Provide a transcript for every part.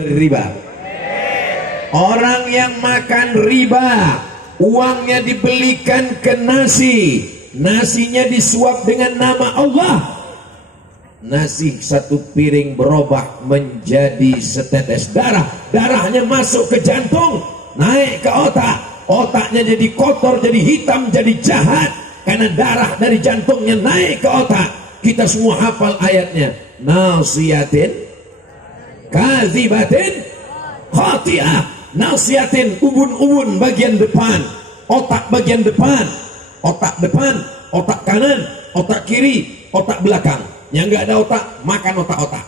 riba. Orang yang makan riba, uangnya dibelikan ke nasi, nasinya disuap dengan nama Allah, nasi satu piring berubah menjadi setetes darah, darahnya masuk ke jantung, naik ke otak, otaknya jadi kotor, jadi hitam, jadi jahat karena darah dari jantungnya naik ke otak. Kita semua hafal ayatnya, nasiyatin kadzibatin khati'ah. Nasiyatin, ubun-ubun bagian depan, otak bagian depan, otak depan, otak kanan, otak kiri, otak belakang. Yang nggak ada otak, makan otak-otak.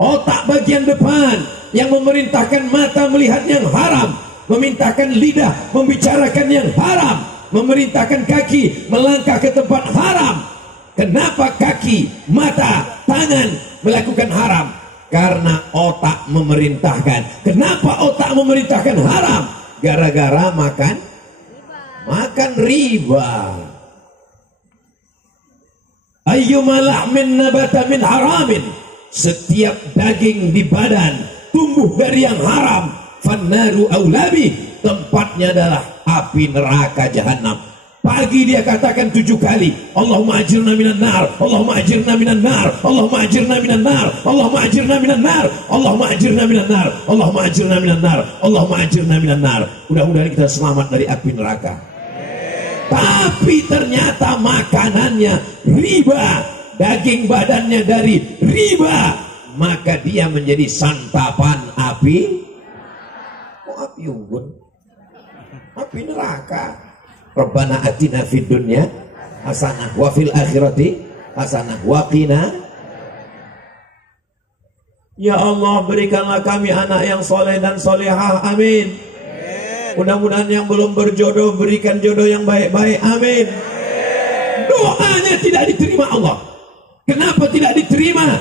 Otak bagian depan yang memerintahkan mata melihat yang haram, memerintahkan lidah membicarakan yang haram, memerintahkan kaki melangkah ke tempat haram. Kenapa kaki, mata, tangan melakukan haram? Karena otak memerintahkan. Kenapa otak memerintahkan haram? Gara-gara makan riba. Ayyuma lahmin nabata min haramin, setiap daging di badan tumbuh dari yang haram, fannaru aulabi, tempatnya adalah api neraka jahanam. Pagi dia katakan 7 kali, Allahumma ajirna minan nar, Allahumma ajirna minan nar, Allahumma ajirna minan nar, Allahumma ajirna minan nar, Allahumma ajirna minan nar, Allahumma ajirna minan nar, Allahumma ajirna minan nar. Mudah-mudahan kita selamat dari api neraka. Tapi ternyata makanannya riba, daging badannya dari riba, maka dia menjadi santapan api. Oh, api unggun, api neraka. Rabbana atina fid dunya hasanah wa fil akhirati hasanah wa qina. Ya Allah, berikanlah kami anak yang soleh dan solehah, amin. Mudah-mudahan yang belum berjodoh berikan jodoh yang baik-baik, amin. Doanya tidak diterima Allah. Kenapa tidak diterima?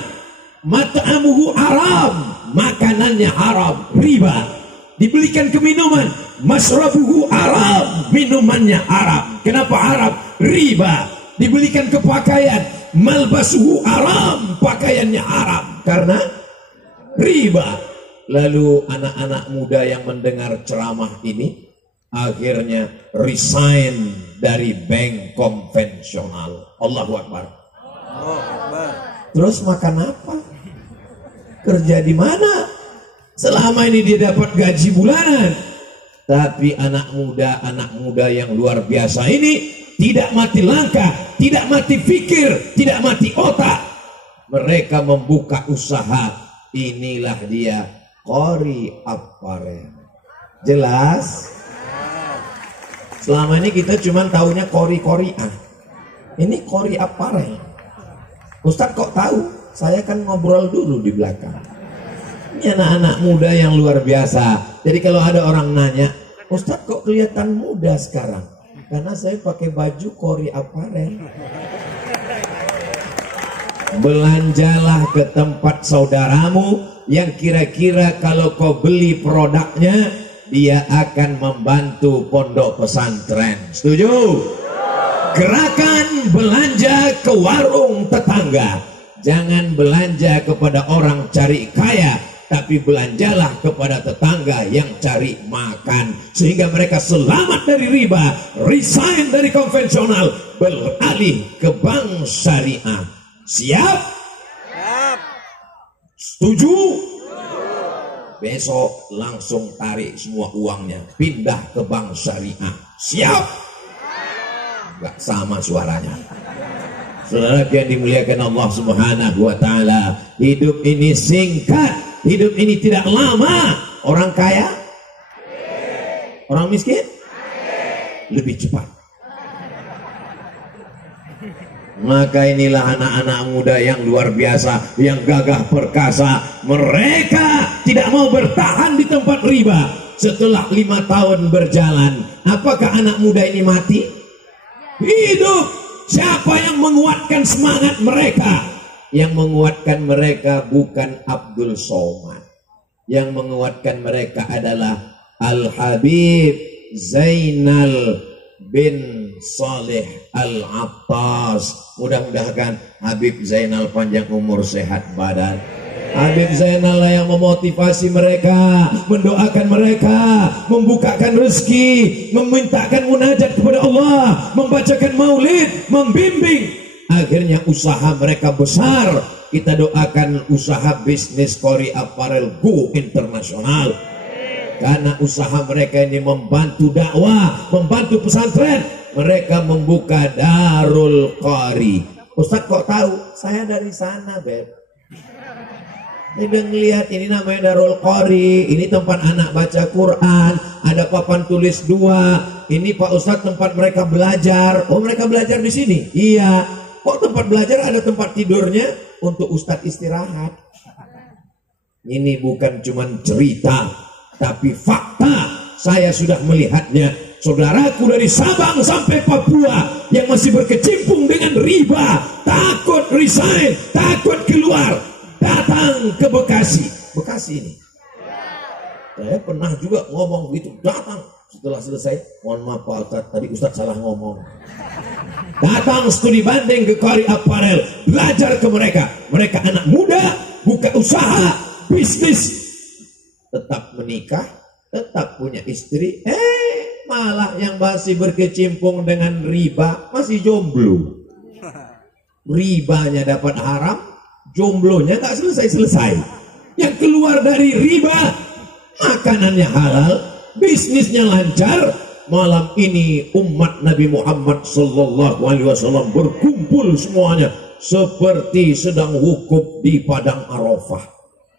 Mat'amuhu haram, makanannya haram, riba. Dibelikan ke minuman, masrabuhu haram, minumannya haram. Kenapa haram? Riba. Dibelikan ke pakaian, malbasuhu haram, pakaiannya haram karena riba. Lalu anak-anak muda yang mendengar ceramah ini akhirnya resign dari bank konvensional. Allahu Akbar. Terus makan apa? Kerja di mana? Selama ini dia dapat gaji bulanan. Tapi anak muda yang luar biasa ini tidak mati langkah, tidak mati pikir, tidak mati otak. Mereka membuka usaha. Inilah dia Qori Apparel. Jelas? Selama ini kita cuma taunya Qori-Qorian. Ini Qori Apparel. Ustadz kok tahu? Saya kan ngobrol dulu di belakang. Ini anak-anak muda yang luar biasa. Jadi kalau ada orang nanya, Ustadz kok kelihatan muda sekarang? Karena saya pakai baju Qori Apparel. Belanjalah ke tempat saudaramu yang kira-kira kalau kau beli produknya, dia akan membantu pondok pesantren. Setuju? Gerakan belanja ke warung tetangga. Jangan belanja kepada orang cari kaya, tapi belanjalah kepada tetangga yang cari makan, sehingga mereka selamat dari riba, resign dari konvensional, beralih ke bank syariah. Siap? Siap. Setuju? Besok langsung tarik semua uangnya, pindah ke bank syariah. Siap? Gak sama suaranya. Saudara yang dimuliakan Allah Subhanahu wa taala, hidup ini singkat. Hidup ini tidak lama. Orang kaya, orang miskin lebih cepat. Maka inilah anak-anak muda yang luar biasa, yang gagah perkasa. Mereka tidak mau bertahan di tempat riba. Setelah 5 tahun berjalan, apakah anak muda ini mati? Hidup. Siapa yang menguatkan semangat mereka? Yang menguatkan mereka bukan Abdul Somad. Yang menguatkan mereka adalah Al-Habib Zainal bin Saleh Al-Attas. Mudah-mudahan Habib Zainal panjang umur, sehat badan. Habib Zainal lah yang memotivasi mereka, mendoakan mereka, membukakan rezeki, memintakan munajat kepada Allah, membacakan maulid, membimbing. Akhirnya usaha mereka besar. Kita doakan usaha bisnis Qori Apparel go internasional. Karena usaha mereka ini membantu dakwah, membantu pesantren. Mereka membuka Darul Qori. Ustadz kok tahu? Saya dari sana, Beb. Ini udah ngelihat, ini namanya Darul Qori, ini tempat anak baca Quran, ada papan tulis 2. Ini Pak Ustadz tempat mereka belajar. Oh, mereka belajar di sini? Iya. Kok tempat belajar ada tempat tidurnya untuk Ustadz istirahat? Ini bukan cuman cerita, tapi fakta. Saya sudah melihatnya. Saudaraku dari Sabang sampai Papua yang masih berkecimpung dengan riba, takut resign, takut keluar, datang ke Bekasi. Bekasi ini. Saya pernah juga ngomong begitu, datang. Setelah selesai, mohon maaf Pak Ustadz, tadi Ustadz salah ngomong. Datang studi banding ke Qori Apparel, belajar ke mereka. Mereka anak muda, buka usaha, bisnis, tetap menikah, tetap punya istri. Malah yang masih berkecimpung dengan riba masih jomblo. Ribanya dapat haram, jomblonya nggak selesai-selesai. Yang keluar dari riba, makanannya halal, bisnisnya lancar. Malam ini umat Nabi Muhammad sallallahu alaihi wasallam berkumpul semuanya seperti sedang wukuf di padang Arafah.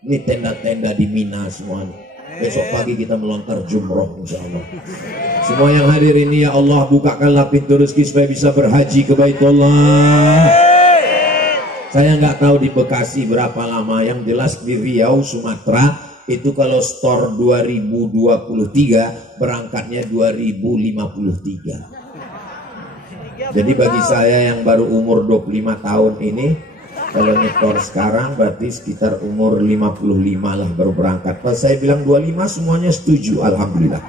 Ini tenda-tenda di Mina semuanya. Besok pagi kita melontar jumroh insyaallah. Semua yang hadir ini ya Allah bukakanlah pintu rezeki supaya bisa berhaji ke Baitullah. Saya nggak tahu di Bekasi berapa lama, yang jelas di Riau, Sumatera itu kalau store 2023 berangkatnya 2053. Jadi bagi saya yang baru umur 25 tahun ini, kalau nyetor sekarang berarti sekitar umur 55 lah baru berangkat. Pas saya bilang 25 semuanya setuju, alhamdulillah.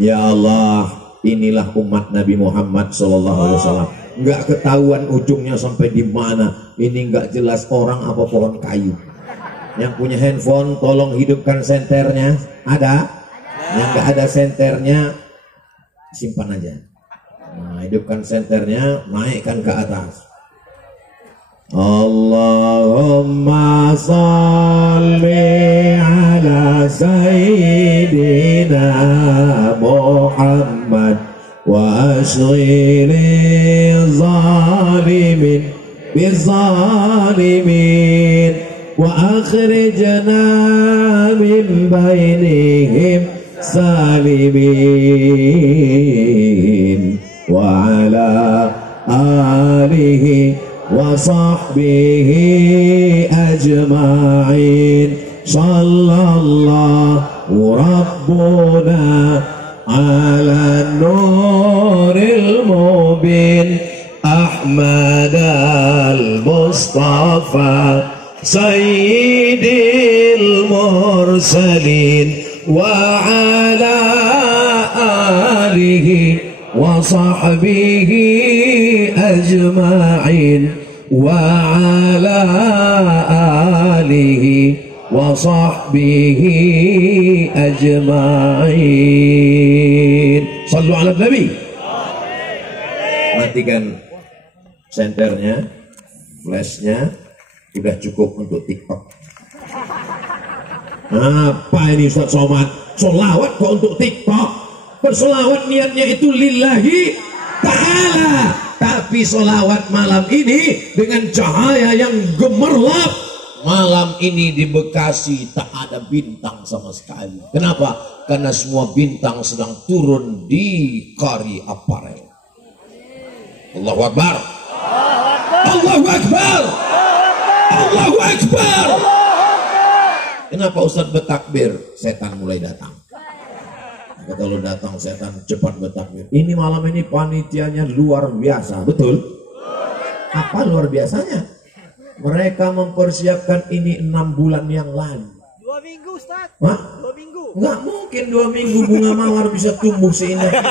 Ya Allah, inilah umat Nabi Muhammad SAW. Nggak ketahuan ujungnya sampai di mana. Ini nggak jelas orang apa pohon kayu. Yang punya handphone tolong hidupkan senternya. Ada? Yang nggak ada senternya simpan aja. Nah, hidupkan senternya, naikkan ke atas. Allahumma salli ala sayyidina Muhammad wa ashghili zalimin bizalimin wa akhrijna min bainihim salimin wa ala alihi wa sahbihi ajma'in. Sallallahu rabbuna ala nuril mubin Ahmad al-Mustafa sayyidil mursalin wa ala alihi wa sahbihi ajma'in wa ala alihi wa sahbihi ajma'in. Sallu ala Nabi. Matikan senternya, flashnya, udah cukup untuk TikTok. Apa ini Ustaz Somad? Solawat kok untuk TikTok? Bersolawat niatnya itu lillahi ta'ala. Tapi solawat malam ini dengan cahaya yang gemerlap. Malam ini di Bekasi tak ada bintang sama sekali. Kenapa? Karena semua bintang sedang turun di Qori Apparel. Allahu Akbar. Allahu Akbar. Allahu Akbar. Kenapa Ustaz bertakbir? Setan mulai datang. Kalau datang setan cepat bertakbir. Ini malam ini panitianya luar biasa, betul? Apa luar biasanya? Mereka mempersiapkan ini 6 bulan yang lalu. 2 minggu Ustaz. Hah? 2 minggu. Nggak mungkin 2 minggu bunga mawar bisa tumbuh seindah ini.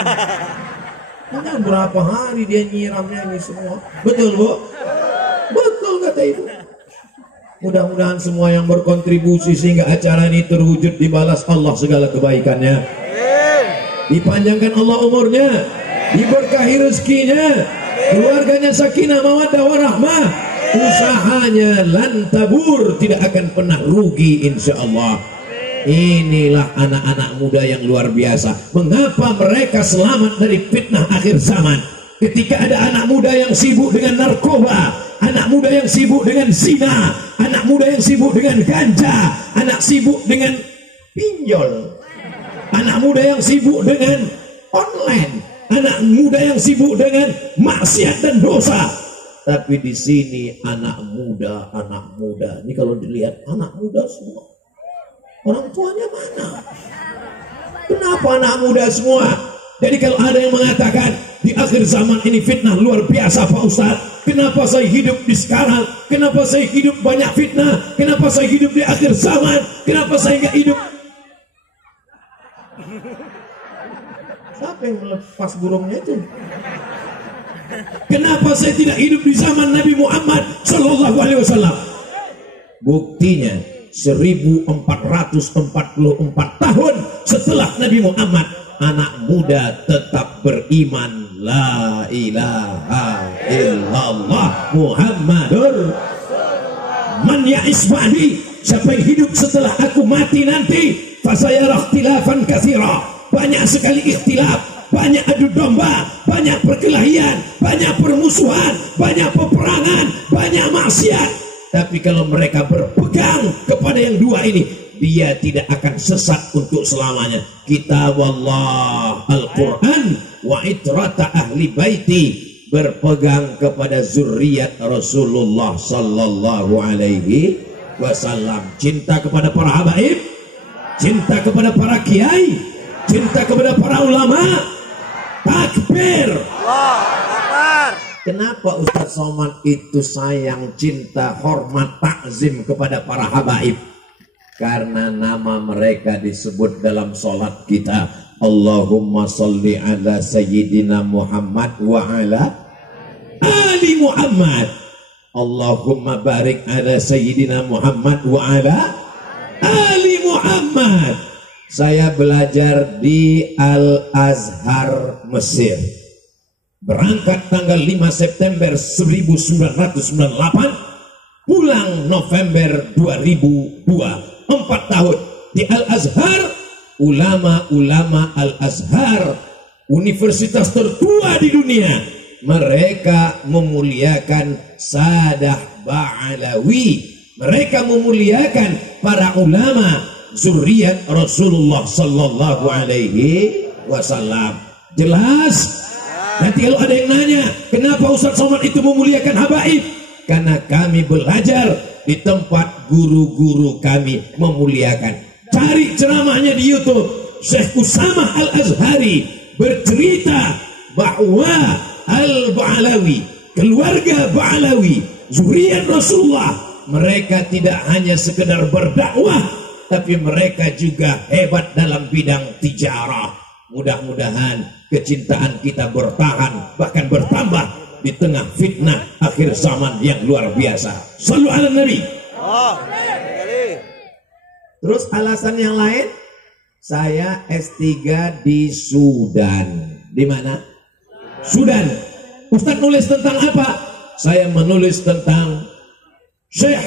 Hanya berapa hari dia nyiramnya ini semua. Betul Bu? Betul kata Ibu. Mudah-mudahan semua yang berkontribusi sehingga acara ini terwujud dibalas Allah segala kebaikannya, dipanjangkan Allah umurnya, diberkahi rezekinya, keluarganya sakinah mawaddah warahmah, usahanya lantabur, tidak akan pernah rugi insyaallah. Inilah anak-anak muda yang luar biasa. Mengapa mereka selamat dari fitnah akhir zaman? Ketika ada anak muda yang sibuk dengan narkoba, anak muda yang sibuk dengan zina, anak muda yang sibuk dengan ganja, anak sibuk dengan pinjol, anak muda yang sibuk dengan online, anak muda yang sibuk dengan maksiat dan dosa. Tapi di sini anak muda ini kalau dilihat anak muda semua. Orang tuanya mana? Kenapa anak muda semua? Jadi kalau ada yang mengatakan di akhir zaman ini fitnah luar biasa Pak Ustadz, kenapa saya hidup di sekarang? Kenapa saya hidup banyak fitnah? Kenapa saya hidup di akhir zaman? Kenapa saya nggak hidup? Siapa yang melepas burungnya itu? Kenapa saya tidak hidup di zaman Nabi Muhammad Sallallahu Alaihi Wasallam? Buktinya 1444 tahun setelah Nabi Muhammad, anak muda tetap beriman la ilaha illallah Muhammadur man ya'is ba'di, siapa yang hidup setelah aku mati nanti fasayara ikhtilafan katsira, banyak sekali ikhtilaf, banyak adu domba, banyak perkelahian, banyak permusuhan, banyak peperangan, banyak maksiat. Tapi kalau mereka berpegang kepada yang dua ini, dia tidak akan sesat untuk selamanya. Kitab Allah Al-Quran wa itrata ahli baiti, berpegang kepada zuriat Rasulullah Sallallahu Alaihi Wasallam. Cinta kepada para habaib, cinta kepada para kiai, cinta kepada para ulama. Takbir. Kenapa Ustaz Somad itu sayang, cinta, hormat, takzim kepada para habaib? Karena nama mereka disebut dalam sholat kita. Allahumma salli ala sayyidina Muhammad wa ala ali Muhammad. Allahumma barik ala sayyidina Muhammad wa ala ali Muhammad. Saya belajar di Al-Azhar Mesir. Berangkat tanggal 5 September 1998, pulang November 2002. 4 tahun di Al-Azhar. Ulama-ulama Al-Azhar, universitas tertua di dunia, mereka memuliakan Sadah Ba'alawi. Mereka memuliakan para ulama zuriat Rasulullah Sallallahu Alaihi Wasallam. Jelas? Nanti kalau ada yang nanya, kenapa Ustaz Somad itu memuliakan habaib? Karena kami belajar di tempat guru-guru kami memuliakan. Cari ceramahnya di YouTube. Syekh Usamah Al-Azhari bercerita bahwa Al-Ba'alawi, keluarga Ba'alawi, zuriat Rasulullah, mereka tidak hanya sekedar berdakwah, tapi mereka juga hebat dalam bidang tijarah. Mudah-mudahan kecintaan kita bertahan, bahkan bertambah di tengah fitnah akhir zaman yang luar biasa. Shallu ala Nabi. Terus alasan yang lain, saya S3 di Sudan. Di mana? Sudan. Ustaz nulis tentang apa? Saya menulis tentang Syekh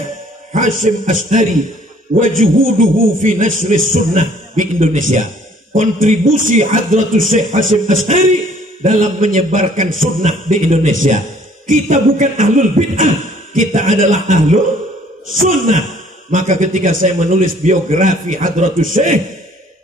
Hasyim Asy'ari wa juhuduhu fi nasri sunnah di Indonesia. Kontribusi Hadratus Syekh Hasyim Asy'ari dalam menyebarkan sunnah di Indonesia. Kita bukan ahlul bid'ah, kita adalah ahlul sunnah. Maka ketika saya menulis biografi Hadratus Syekh,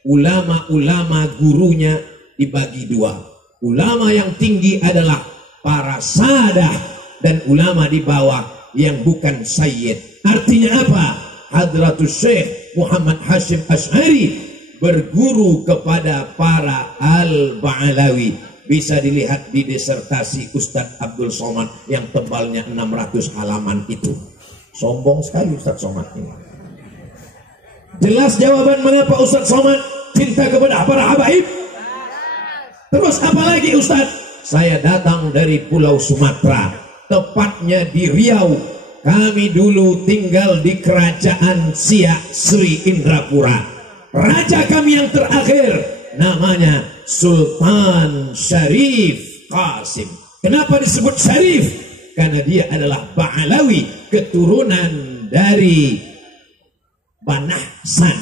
ulama-ulama gurunya dibagi dua. Ulama yang tinggi adalah para sadah, dan ulama di bawah yang bukan sayyid. Artinya apa? Hadratus Syekh Muhammad Hasyim Asy'ari berguru kepada para Al-Ba'alawi. Bisa dilihat di disertasi Ustadz Abdul Somad yang tebalnya 600 halaman itu. Sombong sekali Ustadz Somad ini. Jelas jawaban mengapa Ustadz Somad cinta kepada para habaib? Terus apa lagi Ustadz? Saya datang dari Pulau Sumatera, tepatnya di Riau, kami dulu tinggal di kerajaan Siak Sri Indrapura. Raja kami yang terakhir namanya Sultan Syarif Qasim. Kenapa disebut Syarif? Karena dia adalah Ba'alawi, keturunan dari Banahsan.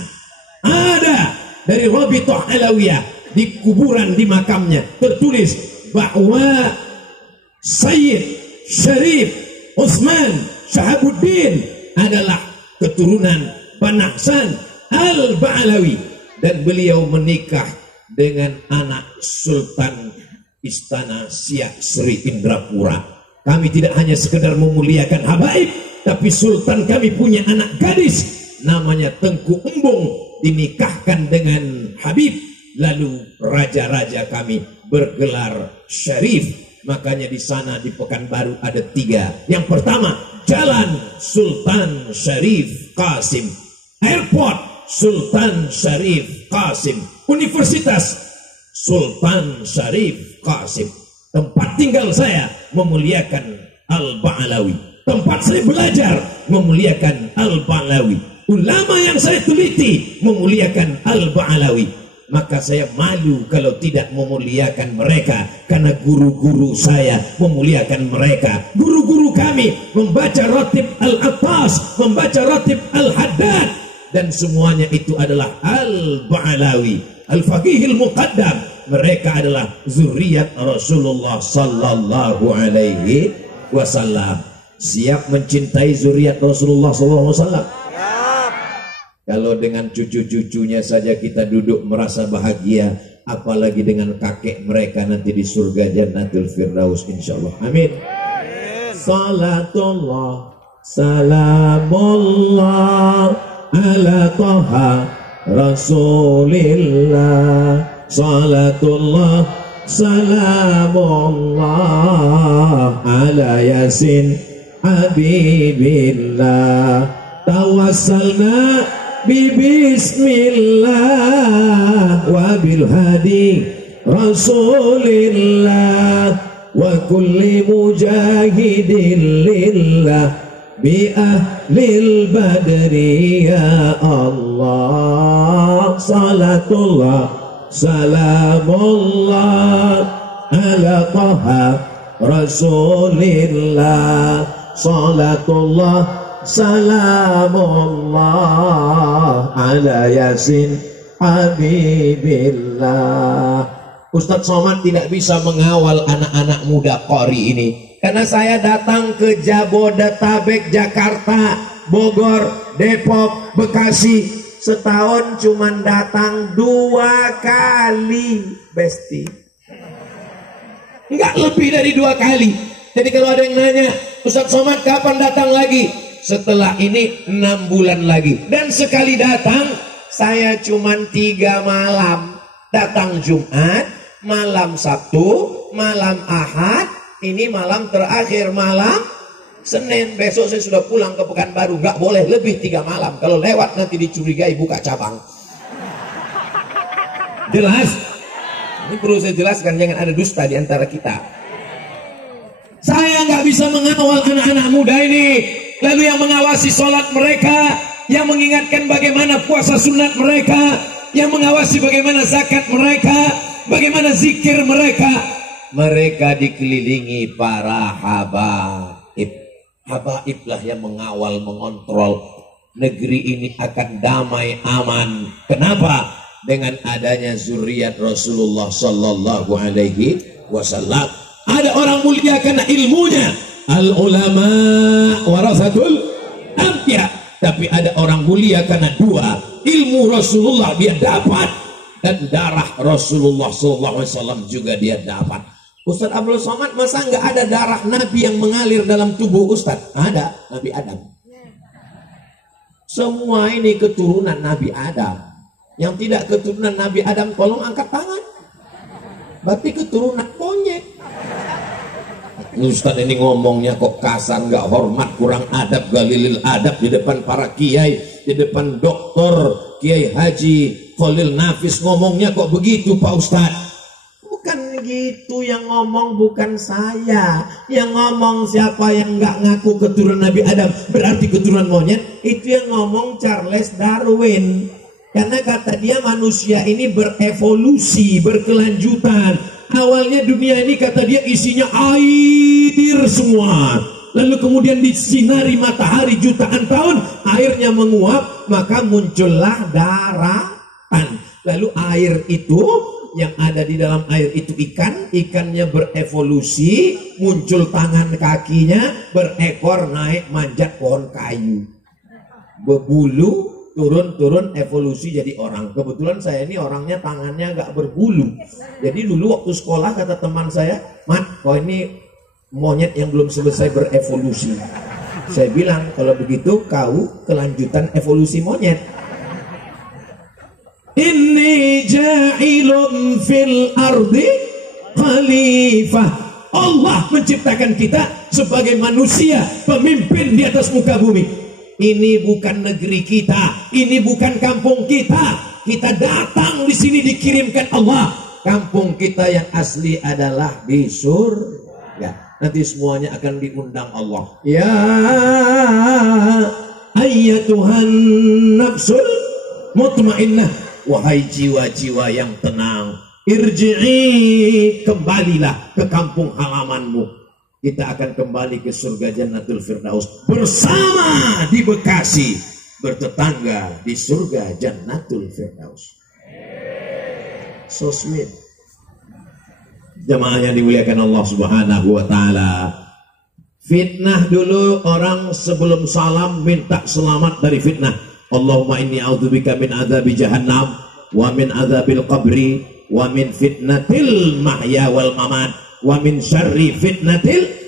Ada dari Rabithah Alawiyah, di kuburan di makamnya tertulis bahwa Sayyid Syarif Utsman Shahabuddin adalah keturunan Banahsan Al-Ba'alawi, dan beliau menikah dengan anak Sultan Istana Siak Sri Indrapura. Kami tidak hanya sekedar memuliakan habaib, tapi sultan kami punya anak gadis namanya Tengku Embung, dinikahkan dengan Habib. Lalu raja-raja kami bergelar Syarif. Makanya di sana di Pekanbaru ada 3. Yang pertama, Jalan Sultan Syarif Qasim, Airport Sultan Syarif Qasim, Universitas Sultan Syarif Qasim. Tempat tinggal saya memuliakan Al-Ba'alawi. Tempat saya belajar memuliakan Al-Ba'alawi. Ulama yang saya teliti memuliakan Al-Ba'alawi. Maka saya malu kalau tidak memuliakan mereka, karena guru-guru saya memuliakan mereka. Guru-guru kami membaca Ratib Al-Attas, membaca Ratib Al-Haddad, dan semuanya itu adalah Al-Ba'alawi, Al-Faqihil Muqaddam. Mereka adalah zuriat Rasulullah sallallahu alaihi wasallam. Siap mencintai zuriat Rasulullah sallallahu alaihi wasallam? Kalau dengan cucu-cucunya saja kita duduk merasa bahagia, apalagi dengan kakek mereka nanti di surga Jannatul Firdaus insyaallah. Amin. Salatullah salamullah ala Taha Rasulillah. Salatullah salamullah ala Yasin Habibillah. Tawassalna bismillah wa bil hadi Rasulillah wa kulli mujahidin lillah bi ahlil badri ya Allah. Salatullah salamullah ala Taha Rasulillah. Salatullah salamullah ala Yasin Habibillah. Ustadz Somad tidak bisa mengawal anak-anak muda Qori ini, karena saya datang ke Jabodetabek, Jakarta, Bogor, Depok, Bekasi. Setahun cuman datang 2 kali, Besti. Enggak lebih dari 2 kali. Jadi kalau ada yang nanya, Ustadz Somad kapan datang lagi? Setelah ini 6 bulan lagi. Dan sekali datang, saya cuman 3 malam. Datang Jumat, malam Sabtu, malam Ahad, ini malam terakhir, malam Senin. Besok saya sudah pulang ke Pekanbaru. Nggak boleh lebih 3 malam. Kalau lewat nanti dicurigai buka cabang. Jelas? Ini perlu saya jelaskan, jangan ada dusta di antara kita. Saya nggak bisa mengawal anak-anak muda ini. Lalu yang mengawasi sholat mereka, yang mengingatkan bagaimana puasa sunat mereka, yang mengawasi bagaimana zakat mereka, bagaimana zikir mereka. Mereka dikelilingi para habaib. Habaiblah yang mengawal, mengontrol. Negeri ini akan damai, aman. Kenapa? Dengan adanya zuriat Rasulullah sallallahu alaihi wasallam. Ada orang mulia karena ilmunya. Al ulama warasatul anbiya. Tapi ada orang mulia karena 2, ilmu Rasulullah dia dapat, dan darah Rasulullah sallallahu alaihi wasallam juga dia dapat. Ustaz Abdul Somad, masa nggak ada darah Nabi yang mengalir dalam tubuh Ustaz? Ada, Nabi Adam. Semua ini keturunan Nabi Adam. Yang tidak keturunan Nabi Adam, tolong angkat tangan. Berarti keturunan monyet. Ustaz ini ngomongnya kok kasar, nggak hormat, kurang adab, galilil adab di depan para kiai, di depan dokter Kiai Haji Khalil Nafis, ngomongnya kok begitu Pak Ustaz? Bukan itu yang ngomong bukan saya. Yang ngomong siapa yang nggak ngaku keturunan Nabi Adam berarti keturunan monyet. Itu yang ngomong Charles Darwin. Karena kata dia manusia ini berevolusi, berkelanjutan. Awalnya dunia ini kata dia isinya air semua. Lalu kemudian disinari matahari jutaan tahun, airnya menguap, maka muncullah daratan. Lalu air itu, yang ada di dalam air itu ikan, ikannya berevolusi, muncul tangan kakinya, berekor naik manjat pohon kayu. Berbulu, turun evolusi jadi orang. Kebetulan saya ini orangnya tangannya nggak berbulu. Jadi dulu waktu sekolah kata teman saya, "Mat, kau ini monyet yang belum selesai berevolusi." Saya bilang, kalau begitu kau kelanjutan evolusi monyet. Inni ja'ilun fil ardi khalifah. Allah menciptakan kita sebagai manusia, pemimpin di atas muka bumi. Ini bukan negeri kita, ini bukan kampung kita. Kita datang di sini dikirimkan Allah. Kampung kita yang asli adalah di surga. Nanti semuanya akan diundang Allah. Ya ayyatuhan nafsul mutmainnah, wahai jiwa-jiwa yang tenang, irji'i, kembalilah ke kampung halamanmu. Kita akan kembali ke surga Jannatul Firdaus bersama di Bekasi, bertetangga di surga Jannatul Firdaus. So sweet. Jamaah yang dimuliakan Allah Subhanahu wa taala. Fitnah dulu, orang sebelum salam minta selamat dari fitnah. Allahumma inni a'udzubika min adzabi jahannam wa min adzabil qabri wa min fitnatil mahya wal mamat wa min syarri fitnatil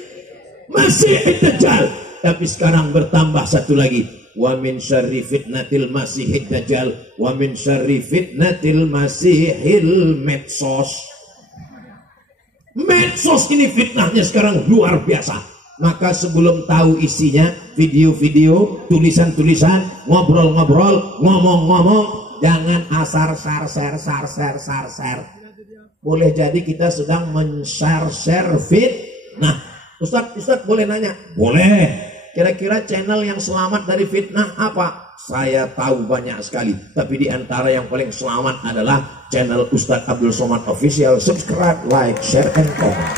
Masihid Dajjal. Tapi sekarang bertambah satu lagi, wa min syarri fitnatil Masihid Dajjal wa min syarri fitnatil Masihil medsos. Medsos ini fitnahnya sekarang luar biasa. Maka sebelum tahu isinya, video-video, tulisan-tulisan, ngobrol-ngobrol, ngomong-ngomong, jangan asar share. Boleh jadi kita sedang men-share fitnah. Ustadz boleh nanya? Boleh. Kira-kira channel yang selamat dari fitnah apa? Saya tahu banyak sekali, tapi di antara yang paling selamat adalah channel Ustadz Abdul Somad Official. Subscribe, like, share, and comment.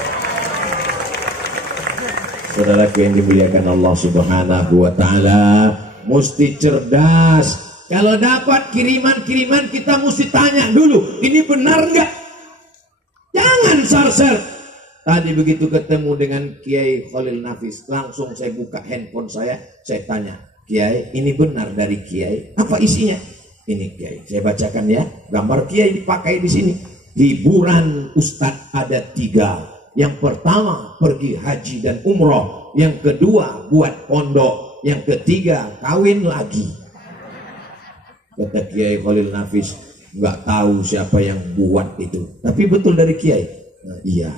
Saudaraku yang dimuliakan Allah Subhanahu wa taala, mesti cerdas. Kalau dapat kiriman-kiriman kita mesti tanya dulu, ini benar enggak? Jangan share. Tadi begitu ketemu dengan Kiai Khalil Nafis, langsung saya buka handphone saya tanya, Kiai, ini benar dari Kiai? Apa isinya? Ini Kiai, saya bacakan ya. Gambar Kiai dipakai di sini. Hiburan Ustadz ada 3. Yang pertama pergi haji dan umroh, yang kedua buat pondok, yang ketiga kawin lagi. Kata Kiai Khalil Nafis, nggak tahu siapa yang buat itu, tapi betul dari Kiai. Nah, iya.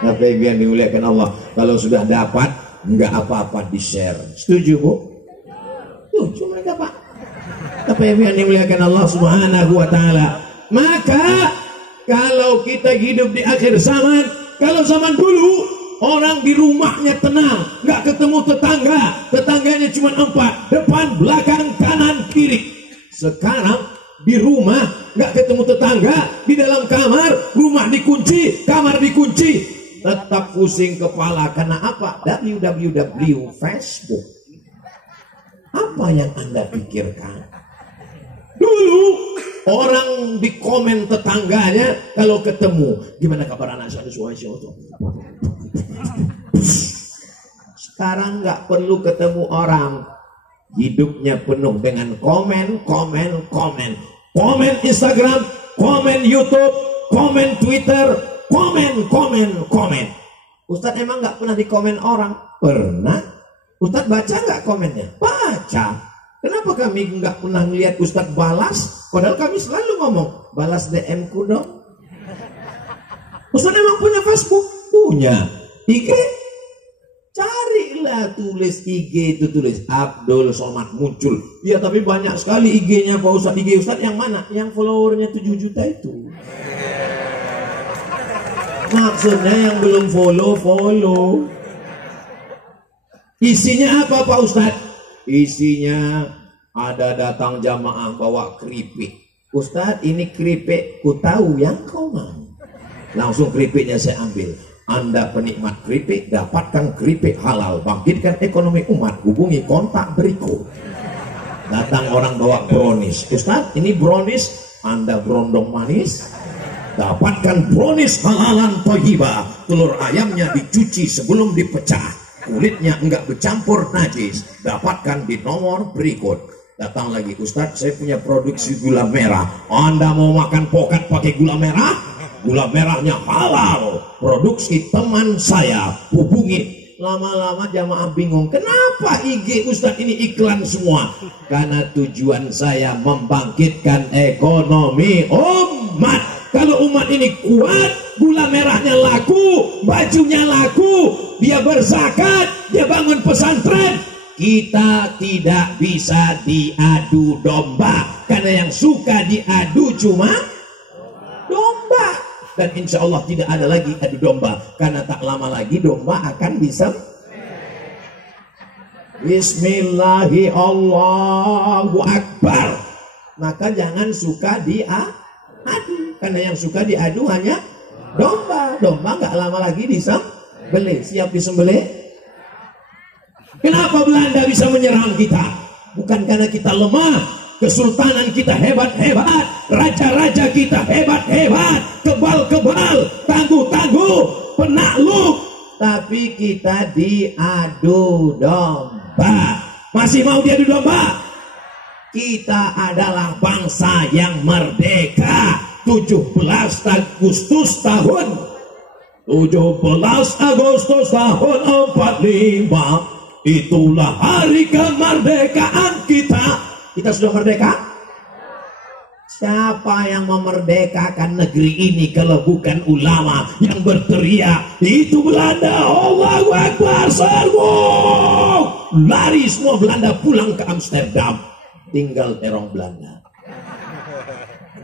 Apa yang dimuliakan Allah, kalau sudah dapat nggak apa-apa di share. Setuju Bu? Setuju mereka Pak. Apa yang dimuliakan Allah Subhanahu wa taala. Maka kalau kita hidup di akhir zaman, kalau zaman dulu orang di rumahnya tenang, nggak ketemu tetangganya cuma 4, depan, belakang, kanan, kiri. Sekarang di rumah nggak ketemu tetangga, di dalam kamar, rumah dikunci, kamar dikunci, tetap pusing kepala. Karena apa? www Facebook. Apa yang Anda pikirkan? Dulu orang di komen tetangganya kalau ketemu, gimana kabar anak saya? Sekarang nggak perlu ketemu orang, hidupnya penuh dengan komen. Komen Instagram, komen YouTube, komen Twitter, komen. Ustadz emang nggak pernah dikomen orang? Pernah. Ustadz baca nggak komennya? Baca. Kenapa kami nggak pernah ngelihat Ustadz balas? Padahal kami selalu ngomong, balas DM ku dong. Ustadz emang punya Facebook? Punya. IG? Carilah, tulis IG itu, tulis Abdul Somad, muncul. Ya tapi banyak sekali IG-nya Pak Ustadz. IG Ustadz yang mana? Yang followernya 7 juta itu. Maksudnya yang belum follow. Isinya apa Pak Ustadz? Isinya ada datang jamaah bawa keripik. Ustadz, ini keripik ku tahu yang kau mau. Langsung keripiknya saya ambil. Anda penikmat keripik, dapatkan keripik halal, bangkitkan ekonomi umat, hubungi kontak berikut. Datang orang bawa brownies. Ustadz, ini brownies, Anda berondong manis, dapatkan brownies halalan thayyibah. Telur ayamnya dicuci sebelum dipecah, kulitnya enggak bercampur najis, dapatkan di nomor berikut. Datang lagi, Ustadz, saya punya produksi gula merah. Anda mau makan pokat pakai gula merah? Gula merahnya halal, produksi teman saya, hubungi. Lama-lama jamaah bingung, kenapa IG Ustadz ini iklan semua? Karena tujuan saya membangkitkan ekonomi umat. Kalau umat ini kuat, gula merahnya laku, bajunya laku, dia berzakat, dia bangun pesantren, kita tidak bisa diadu domba. Karena yang suka diadu cuma domba. Dan insya Allah tidak ada lagi adu domba. Karena tak lama lagi domba akan bisa. Bismillahirrahmanirrahim, Allahu Akbar. Maka jangan suka diadu. Karena yang suka diadu hanya domba. Domba gak lama lagi disembelih. Siap disembelih. Kenapa Belanda bisa menyerang kita? Bukan karena kita lemah. Kesultanan kita hebat-hebat, raja-raja kita hebat-hebat, kebal-kebal, tangguh-tangguh, penakluk. Tapi kita diadu domba. Masih mau diadu domba? Kita adalah bangsa yang merdeka. 17 Agustus tahun 45, itulah hari kemerdekaan kita. Kita sudah merdeka? Siapa yang memerdekakan negeri ini kalau bukan ulama yang berteriak? Itu Belanda. Allahu Akbar, serbu. Lari semua Belanda pulang ke Amsterdam. Tinggal terong Belanda.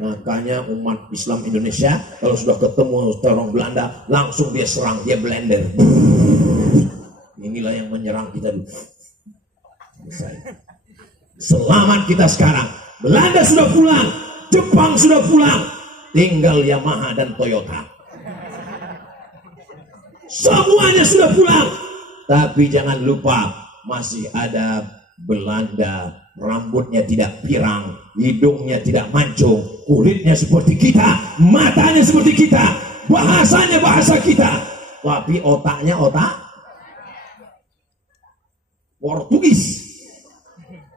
Makanya umat Islam Indonesia kalau sudah ketemu terong Belanda, langsung dia serang, dia blender. Inilah yang menyerang kita dulu. Selamat kita sekarang. Belanda sudah pulang, Jepang sudah pulang, tinggal Yamaha dan Toyota. Semuanya sudah pulang. Tapi jangan lupa masih ada Belanda. Rambutnya tidak pirang, hidungnya tidak mancung, kulitnya seperti kita, matanya seperti kita, bahasanya bahasa kita, tapi otaknya otak Portugis.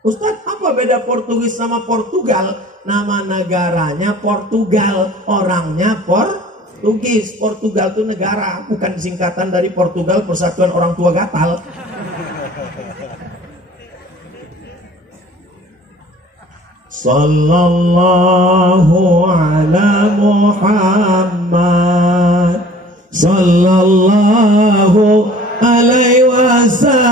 Ustadz, apa beda Portugis sama Portugal? Nama negaranya Portugal, orangnya Portugis. Portugal itu negara, bukan singkatan dari Portugal Persatuan Orang Tua Gatal. Sallallahu ala Muhammad, sallallahu alaihi wasallam,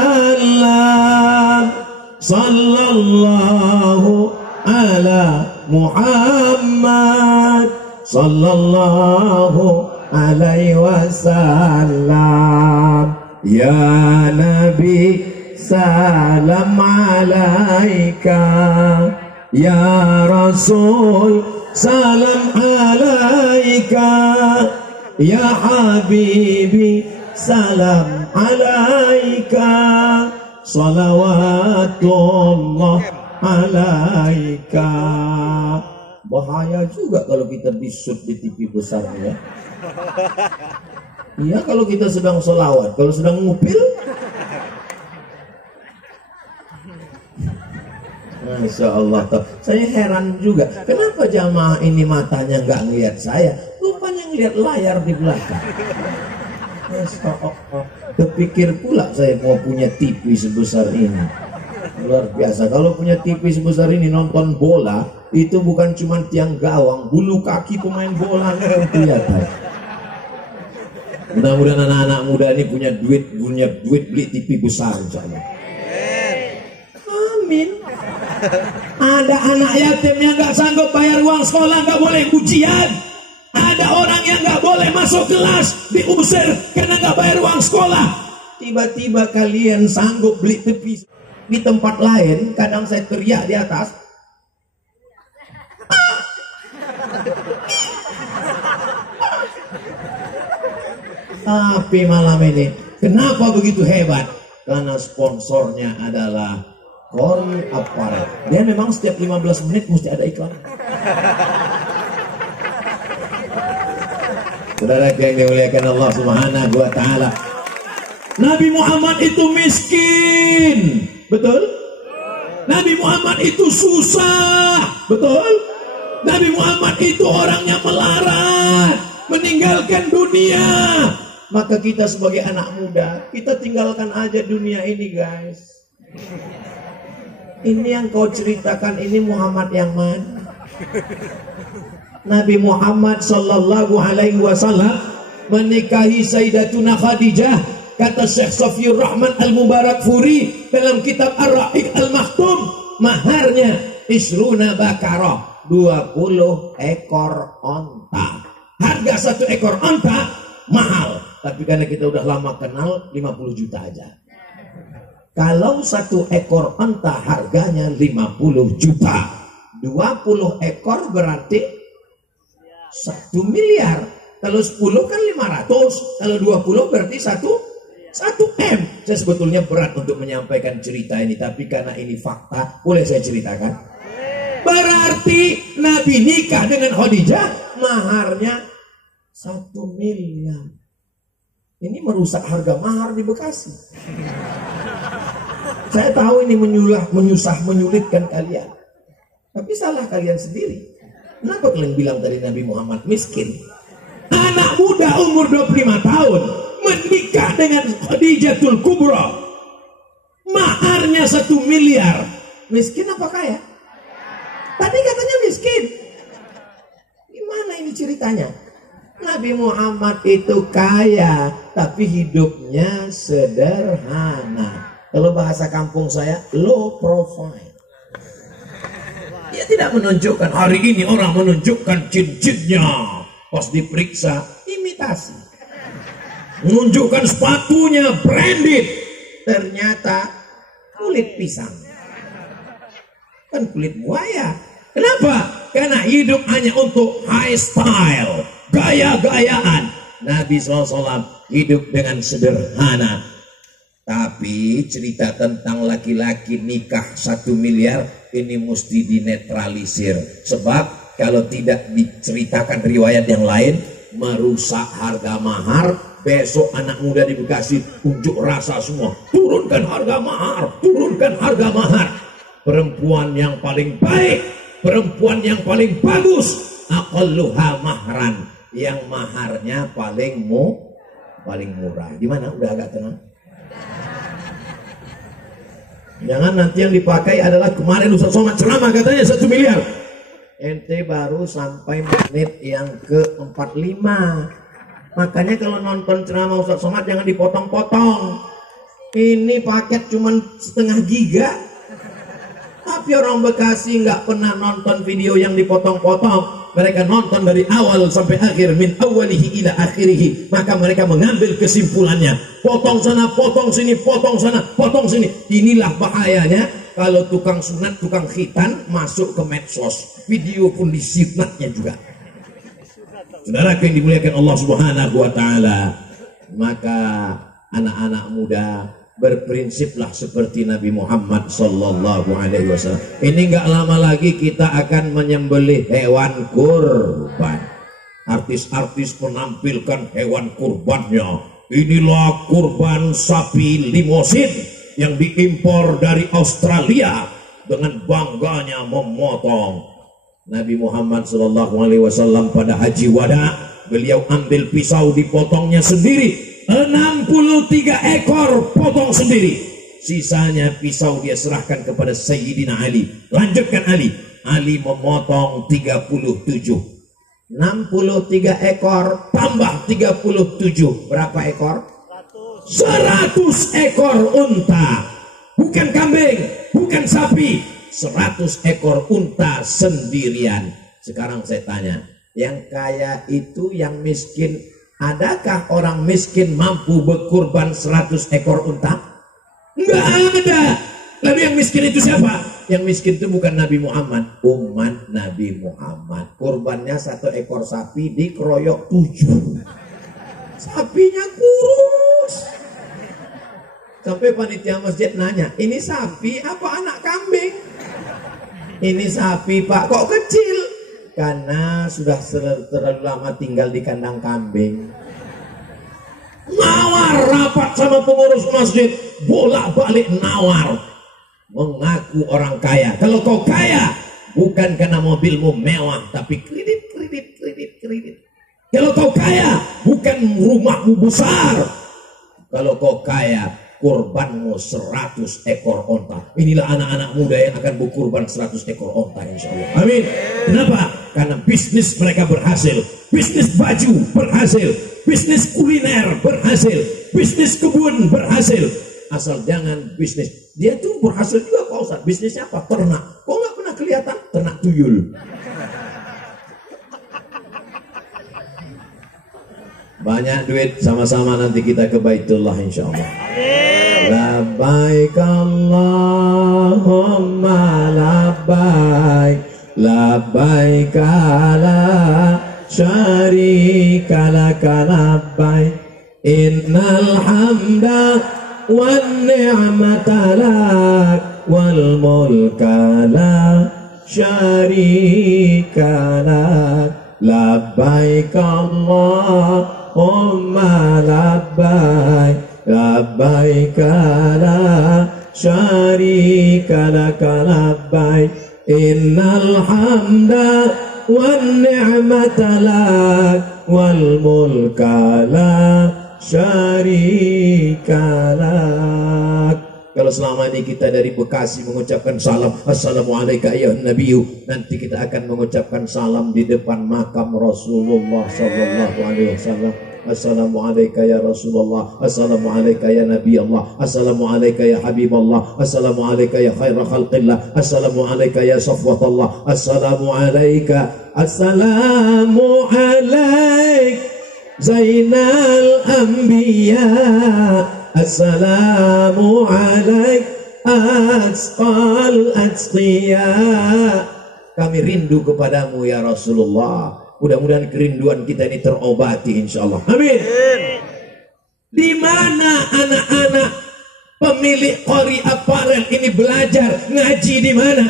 sallallahu ala Muhammad, sallallahu alaihi wasallam. Ya Nabi, salam alaika. Ya Rasul, salam alaika. Ya Habibi, salam alaika. Salawatullah alaika. Bahaya juga kalau kita disut di TV besar ya. Iya, kalau kita sedang selawat, kalau sedang ngupil. Masya Allah, saya heran juga. Kenapa jamaah ini matanya nggak ngelihat saya? Rupanya ngelihat layar di belakang. Masya Allah. Kepikir pula saya mau punya TV sebesar ini. Luar biasa. Kalau punya TV sebesar ini nonton bola, itu bukan cuma tiang gawang, bulu kaki pemain bola yang kelihatan. Mudah-mudahan anak-anak muda ini punya duit beli TV besar insya Allah. Amin. Ada anak yatim yang nggak sanggup bayar uang sekolah, nggak boleh ujian. Ada orang yang nggak boleh masuk kelas diusir karena nggak bayar uang sekolah. Tiba-tiba kalian sanggup beli tepi. Di tempat lain kadang saya teriak di atas. Tapi malam ini kenapa begitu hebat? Karena sponsornya adalah Kori Apparel. Dia memang setiap 15 menit mesti ada iklan. Saudara yang dimuliakan Allah Subhanahu wa taala. Nabi Muhammad itu miskin. Betul? Nabi Muhammad itu susah. Betul? Nabi Muhammad itu orangnya melarat, meninggalkan dunia. Maka kita sebagai anak muda, kita tinggalkan aja dunia ini, guys. Ini yang kau ceritakan ini Muhammad yang mana? Nabi Muhammad sallallahu alaihi wasallam menikahi Sayyidatuna Khadijah. Kata Syekh Safiyur Rahman Al-Mubarakfuri dalam kitab Ar-Rahiq Al-Maktum, maharnya isruna bakarah, 20 ekor onta. Harga 1 ekor onta mahal, tapi karena kita udah lama kenal 50 juta aja. Kalau 1 ekor onta harganya 50 juta, 20 ekor berarti 1 miliar. Kalau 10 kan 500, kalau 20 berarti 1 M. Saya sebetulnya berat untuk menyampaikan cerita ini, tapi karena ini fakta, boleh saya ceritakan? Berarti Nabi nikah dengan Khadijah, maharnya 1 miliar. Ini merusak harga mahar di Bekasi. Saya tahu ini menyulitkan kalian. Tapi salah kalian sendiri. Kenapa kalian bilang tadi Nabi Muhammad miskin? Anak muda umur 25 tahun menikah dengan Khadijatul Kubra, maharnya 1 miliar. Miskin apa kaya? Tadi katanya miskin. Gimana ini ceritanya? Nabi Muhammad itu kaya, tapi hidupnya sederhana. Kalau bahasa kampung saya, low profile. Dia tidak menunjukkan, hari ini orang menunjukkan cincinnya. Pas diperiksa, imitasi. Menunjukkan sepatunya branded, ternyata kulit pisang, kan kulit buaya. Kenapa? Karena hidup hanya untuk high style, gaya-gayaan. Nabi SAW hidup dengan sederhana. Tapi cerita tentang laki-laki nikah 1 miliar ini mesti dinetralisir. Sebab kalau tidak diceritakan riwayat yang lain, merusak harga mahar. Besok anak muda di Bekasi unjuk rasa semua, turunkan harga mahar, turunkan harga mahar. Perempuan yang paling baik, perempuan yang paling bagus, aqalluha mahran, yang maharnya paling murah. Di mana? Udah agak tenang. Jangan nanti yang dipakai adalah kemarin Ustaz Somad ceramah katanya 1 miliar. Ente baru sampai menit yang ke-45. Makanya kalau nonton ceramah Ustaz Somad jangan dipotong-potong. Ini paket cuman setengah giga. Tapi orang Bekasi nggak pernah nonton video yang dipotong-potong. Mereka nonton dari awal sampai akhir, min awalihi ila akhirihi. Maka mereka mengambil kesimpulannya. Potong sana, potong sini, potong sana, potong sini. Inilah bahayanya kalau tukang sunat, tukang khitan masuk ke medsos. Video pun disunatnya juga. Saudara yang dimuliakan Allah Subhanahu wa taala, maka anak-anak muda berprinsiplah seperti Nabi Muhammad sallallahu alaihi wasallam. Ini enggak lama lagi kita akan menyembelih hewan kurban. Artis-artis menampilkan hewan kurbannya. Inilah kurban sapi limosin yang diimpor dari Australia, dengan bangganya memotong. Nabi Muhammad SAW pada haji wada, beliau ambil pisau, dipotongnya sendiri 63 ekor, potong sendiri. Sisanya pisau dia serahkan kepada Sayyidina Ali. Lanjutkan Ali. Ali memotong 37. 63 ekor tambah 37 berapa ekor? 100 ekor unta. Bukan kambing, bukan sapi. 100 ekor unta sendirian. Sekarang saya tanya, Yang kaya itu yang miskin. Adakah orang miskin mampu berkurban 100 ekor unta? Enggak ada. Lalu yang miskin itu siapa? Yang miskin itu bukan Nabi Muhammad, umat Nabi Muhammad. Kurbannya 1 ekor sapi dikeroyok 7. Sapinya kurus. Sampai panitia masjid nanya, ini sapi apa anak kambing? Ini sapi Pak, kok kecil? Karena sudah terlalu lama tinggal di kandang kambing. Nawar rapat sama pengurus masjid, bolak-balik nawar. Mengaku orang kaya. Kalau kau kaya, bukan karena mobilmu mewah, tapi kredit. Kalau kau kaya, bukan rumahmu besar. Kalau kau kaya, kurbanmu 100 ekor onta. Inilah anak-anak muda yang akan berkurban 100 ekor onta, insya Allah. Amin. Kenapa? Karena bisnis mereka berhasil. Bisnis baju berhasil. Bisnis kuliner berhasil. Bisnis kebun berhasil. Asal jangan bisnis. Dia tuh berhasil juga Pak Ustaz. Bisnisnya apa? Ternak. Kok nggak pernah kelihatan? Ternak tuyul. Banyak duit, sama-sama nanti kita ke Baitullah insya Allah. Labbaik Allahumma labbaik, labbaik la syarika laka labbaik, innal hamda wan ni'mata lak wal mulka la syarika lak, labbaik Allahumma labbaik, labbaik la syarika laka labbaik, innal hamda wan ni'mata lak wal mulka la syarika lak. Kalau selama ini kita dari Bekasi mengucapkan salam assalamualaikum ya Nabiyu, nanti kita akan mengucapkan salam di depan makam Rasulullah sallallahu alaihi wasallam. Assalamualaikum ya Rasulullah, assalamualaikum ya Nabi Allah, assalamualaikum ya Habib Allah, assalamualaikum ya khairul khalqillah, assalamualaikum ya safwatullah, assalamualaikum, assalamu alaik Zainal Anbiya, assalamu alaik Atsqal Atsqiya. Kami rindu kepadamu ya Rasulullah. Mudah-mudahan kerinduan kita ini terobati insya Allah. Amin. Di mana anak-anak pemilik Qori Apparel ini belajar ngaji di mana?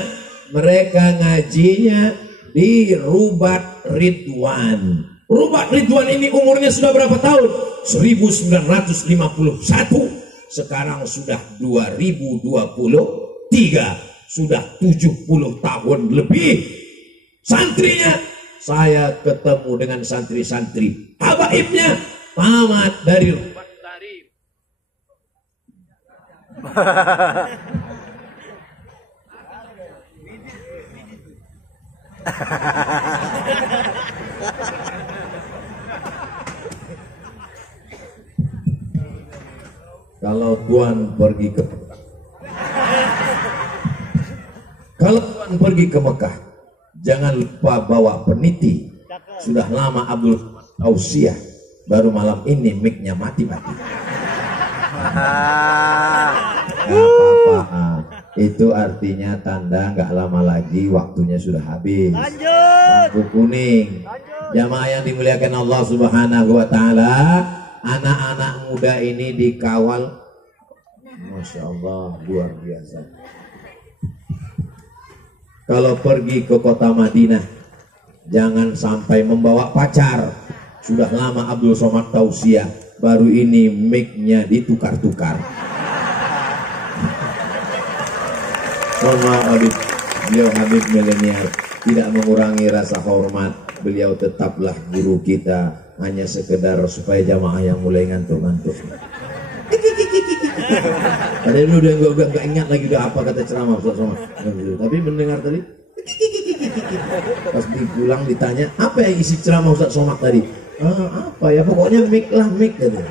Mereka ngajinya di Rubat Ridwan. Rubat Ridwan ini umurnya sudah berapa tahun? 1951. Sekarang sudah 2023. Sudah 70 tahun lebih. Santrinya, saya ketemu dengan santri-santri. Habaibnya tamat dari Rubat Tarif. Kalau Tuhan pergi ke Mekah, jangan lupa bawa peniti. Sudah lama Abdul Tausiah, baru malam ini mic-nya mati-mati. Apa-apa. Itu artinya tanda nggak lama lagi waktunya sudah habis. Lampu kuning. Jamaah yang dimuliakan Allah Subhanahu wa taala, anak-anak muda ini dikawal, Masya Allah, luar biasa. Kalau pergi ke kota Madinah, jangan sampai membawa pacar. Sudah lama Abdul Somad Tausiah, baru ini mic-nya ditukar-tukar. Sama Habib, beliau Habib milenial, tidak mengurangi rasa hormat. Beliau tetaplah guru kita, hanya sekedar supaya jamaah yang mulai ngantuk-ngantuk. Tadi dulu dia nggak ingat lagi udah apa kata ceramah Ustaz Somad. Tapi mendengar tadi, pas pulang ditanya apa yang isi ceramah Ustaz Somad tadi. Apa ya, pokoknya mic lah mic gitu.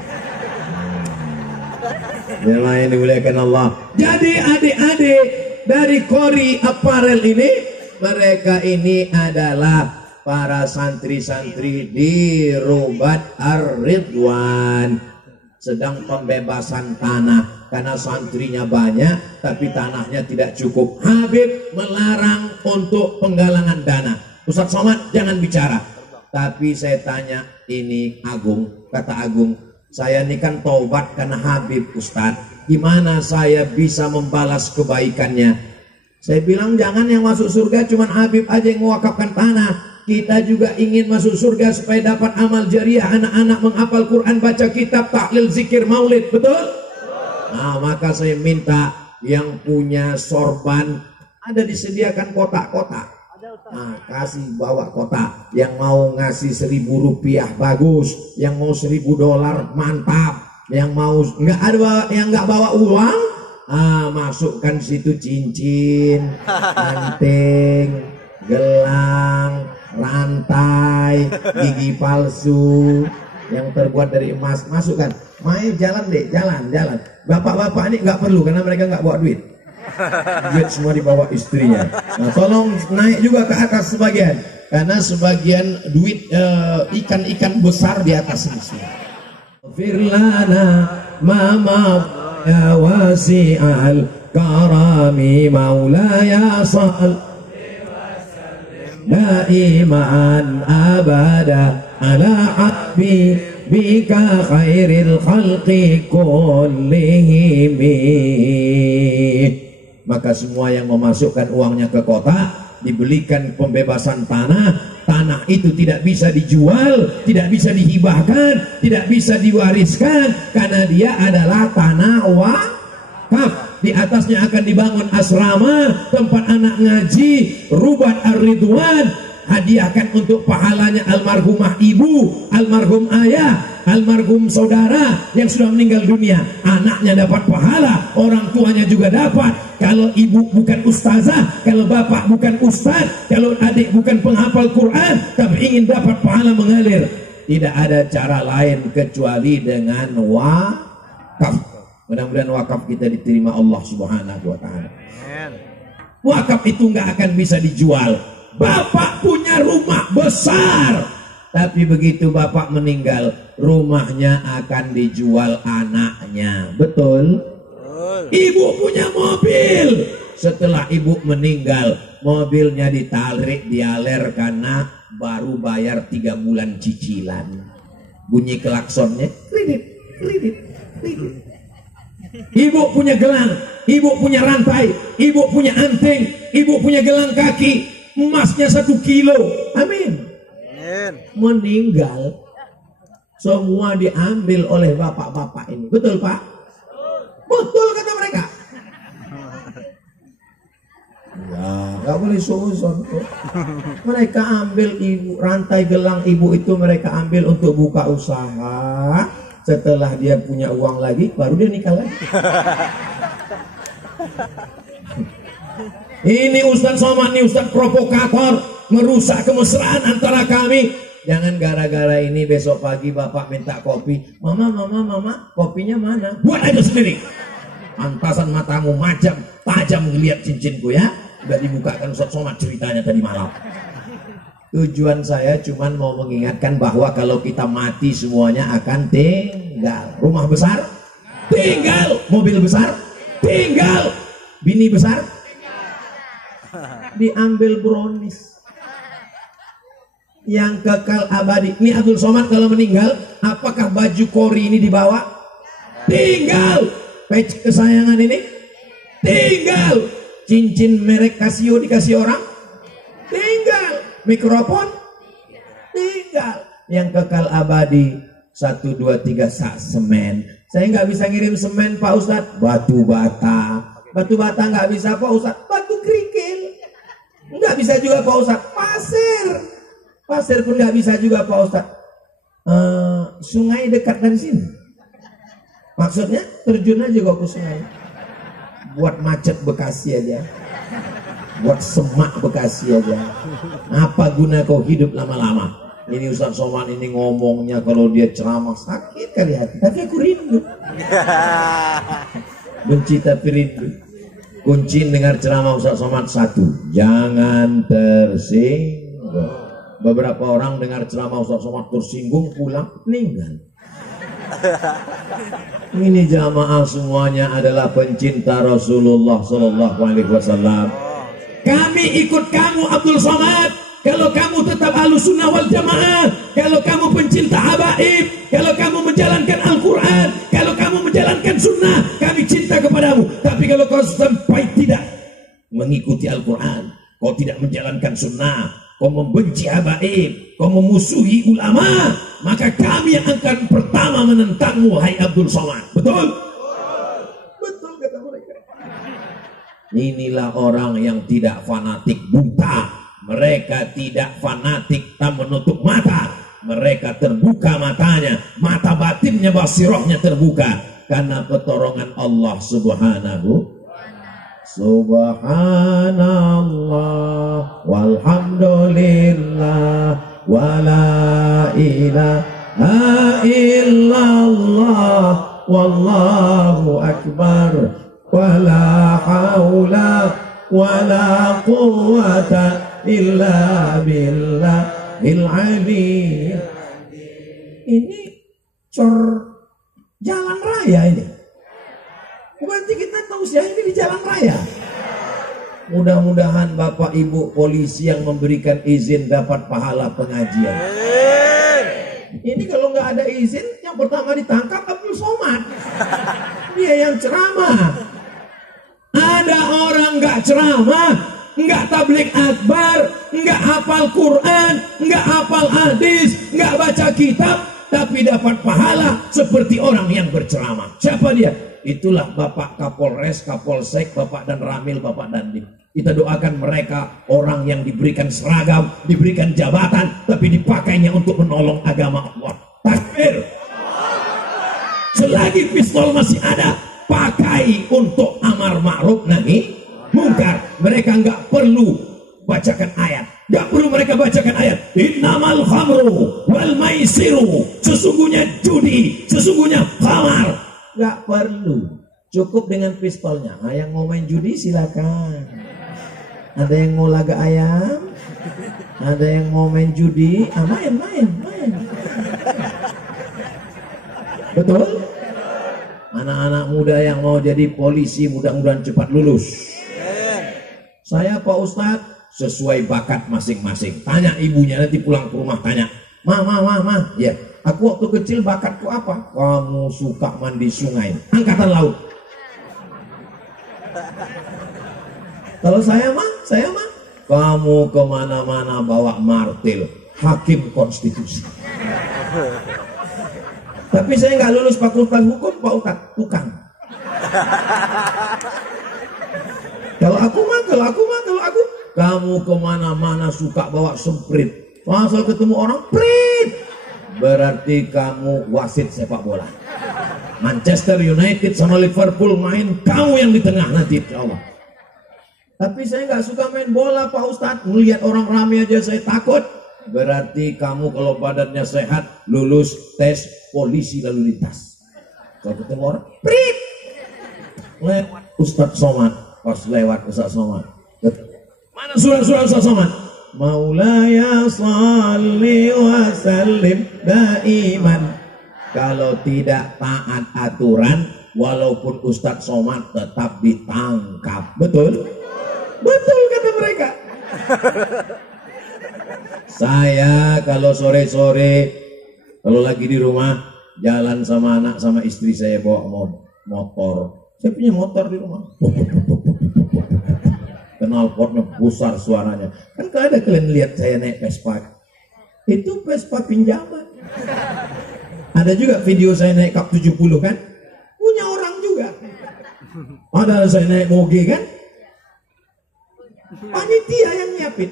Jemaah yang dimuliakan Allah. Jadi adik-adik dari Qori Apparel ini, mereka ini adalah para santri-santri di Rubat Ar-Ridwan sedang pembebasan tanah karena santrinya banyak tapi tanahnya tidak cukup. Habib melarang untuk penggalangan dana. Ustaz Somad jangan bicara. Tapi saya tanya, ini Agung, kata Agung, saya ini kan taubat karena Habib Ustaz, gimana saya bisa membalas kebaikannya? Saya bilang jangan yang masuk surga cuman Habib aja yang mewakafkan tanah. Kita juga ingin masuk surga supaya dapat amal jariah, anak-anak menghafal Quran, baca kitab, tahlil, zikir, maulid, betul? Nah, maka saya minta yang punya sorban, ada disediakan kotak-kotak. Nah, kasih bawa kotak. Yang mau ngasih 1.000 rupiah bagus, yang mau $1.000 mantap, yang mau nggak ada yang nggak bawa uang, masukkan situ cincin, anting, gelang, rantai, gigi palsu yang terbuat dari emas, masukkan. Main jalan deh, jalan. Bapak-bapak ini nggak perlu karena mereka nggak bawa duit. Duit semua dibawa istrinya. Nah, tolong naik juga ke atas sebagian, karena sebagian duit ikan-ikan besar di atas ini. Firlana mama ya wasi'al karami maulaya sal daiman abada ala habbi bika khairil khalqi kullihim. Maka semua yang memasukkan uangnya ke kota dibelikan pembebasan tanah. Tanah itu tidak bisa dijual, tidak bisa dihibahkan, tidak bisa diwariskan karena dia adalah tanah wakaf. Di atasnya akan dibangun asrama, tempat anak ngaji, Rubat Ar-Ridwan. Hadiahkan untuk pahalanya almarhumah ibu, almarhum ayah, almarhum saudara yang sudah meninggal dunia. Anaknya dapat pahala, orang tuanya juga dapat. Kalau ibu bukan ustazah, kalau bapak bukan ustaz, kalau adik bukan penghafal Quran, tapi ingin dapat pahala mengalir, tidak ada cara lain kecuali dengan wakaf. Mudah-mudahan wakaf kita diterima Allah Subhanahu wa ta'ala. Wakaf itu nggak akan bisa dijual. Bapak punya rumah besar, tapi begitu bapak meninggal, rumahnya akan dijual anaknya. Betul? Ibu punya mobil, setelah ibu meninggal, mobilnya ditarik, dialer karena baru bayar 3 bulan cicilan. Bunyi klaksonnya, kredit. Ibu punya gelang, ibu punya rantai, ibu punya anting, ibu punya gelang kaki, emasnya 1 kilo. Amin. Meninggal, semua diambil oleh bapak-bapak ini. Betul Pak? Betul kata mereka. Ya, nggak boleh suzon. Mereka ambil ibu, rantai gelang ibu itu mereka ambil untuk buka usaha. Setelah dia punya uang lagi, baru dia nikah lagi. Ini Ustaz Somad, ini Ustaz provokator, merusak kemesraan antara kami. Jangan gara-gara ini besok pagi bapak minta kopi, mama, kopinya mana? Buat aja sendiri. Antasan matamu tajam ngeliat cincinku ya. Udah dibukakan Ustaz Somad ceritanya tadi malam. Tujuan saya cuma mau mengingatkan bahwa kalau kita mati semuanya akan tinggal. Rumah besar tinggal, mobil besar tinggal, bini besar diambil brownies. Yang kekal abadi. Ini Abdul Somad kalau meninggal, apakah baju kori ini dibawa? Tinggal. Peci kesayangan ini tinggal. Cincin merek Casio dikasih orang? Tinggal. Mikrofon? Tinggal. Yang kekal abadi 1, 2, 3 sak semen. Saya nggak bisa ngirim semen Pak Ustadz. Batu bata. Batu bata nggak bisa Pak Ustadz. Batu kerikil nggak bisa juga Pak Ustadz. Pasir pun nggak bisa juga Pak Ustadz. Sungai dekat dari sini. Maksudnya terjun aja kok ke sungai. Buat macet Bekasi aja. Buat semak Bekasi aja. Apa guna kau hidup lama-lama? Ini Ustaz Somad ini ngomongnya kalau dia ceramah sakit kali hati. Tapi aku rindu. Benci tapi rindu. Kunci dengar ceramah Ustaz Somad 1, jangan tersinggung. Beberapa orang dengar ceramah Ustaz Somad tersinggung, pulang meninggal. Ini jamaah semuanya adalah pencinta Rasulullah Sallallahu Alaihi Wasallam. Kami ikut kamu Abdul Somad. Kalau kamu tetap Ahlussunnah wal Jamaah, kalau kamu pencinta habaib, kalau kamu menjalankan Al-Quran, kalau kamu menjalankan sunnah, kami cinta kepadamu. Tapi kalau kau sampai tidak mengikuti Al-Quran, kau tidak menjalankan sunnah, kau membenci habaib, kau memusuhi ulama, maka kami yang akan pertama menentangmu, hai Abdul Somad. Betul? Betul kata mereka. Inilah orang yang tidak fanatik buta. Mereka tidak fanatik tak menutup mata. Mereka terbuka matanya, mata batinnya, basirohnya terbuka karena pertolongan Allah Subhanahu. Subhanallah walhamdulillah wala ilaha illallah wallahu akbar wala haula wala quwwata illa billahil ali. Ini cor jalan raya ini. Berarti kita tahu sih ini di jalan raya. Mudah-mudahan Bapak Ibu polisi yang memberikan izin dapat pahala pengajian. Ini kalau nggak ada izin, yang pertama ditangkap Abdul Somad. Dia yang ceramah. Ada orang nggak ceramah, nggak tabligh akbar, nggak hafal Quran, nggak hafal hadis, nggak baca kitab, tapi dapat pahala seperti orang yang berceramah. Siapa dia? Itulah Bapak Kapolres, Kapolsek, Bapak dan Ramil, Bapak Dandim. Kita doakan mereka orang yang diberikan seragam, diberikan jabatan, tapi dipakainya untuk menolong agama Allah. Takbir. Selagi pistol masih ada, pakai untuk amar ma'ruf nahi mungkar. Mereka nggak perlu bacakan ayat, nggak perlu mereka bacakan ayat. Innamal khamru wal maisiru, sesungguhnya judi, sesungguhnya khamar. Nggak perlu, cukup dengan pistolnya. Nah, yang mau main judi silakan. Ada yang mau laga ayam, ada yang mau main judi, main. Betul? Anak-anak muda yang mau jadi polisi mudah-mudahan cepat lulus. Saya Pak Ustadz sesuai bakat masing-masing. Tanya ibunya nanti pulang ke rumah, tanya, Ma, ya, aku waktu kecil bakatku apa? Kamu suka mandi sungai, angkatan laut. Kalau saya mah, kamu kemana-mana bawa martil, hakim konstitusi. Tapi saya nggak lulus fakultas hukum, Pak Ustadz, tukang. Kalau aku, kamu kemana-mana suka bawa semprit. Asal ketemu orang, prit. Berarti kamu wasit sepak bola. Manchester United sama Liverpool main, kamu yang di tengah nanti, insya Allah. Tapi saya nggak suka main bola, Pak Ustadz. Melihat orang ramai aja saya takut. Berarti kamu kalau badannya sehat, lulus tes polisi lalu lintas. Kalau ketemu orang, prit. Lewat Ustadz Somad. Pas lewat Ustadz Somad. Mana surah-surah Ustadz Somad? Maulaya salli wa sallim daiman. Kalau tidak taat aturan, walaupun Ustadz Somad tetap ditangkap. Betul? Betul kata mereka. Saya kalau sore-sore, kalau lagi di rumah, jalan sama anak sama istri saya bawa motor. Saya punya motor di rumah. Knalpotnya besar suaranya. Kan kalau ada kalian lihat saya naik Vespa, itu Vespa pinjaman. Ada juga video saya naik Kap 70 kan, punya orang juga. Ada saya naik moge kan, panitia yang nyiapin.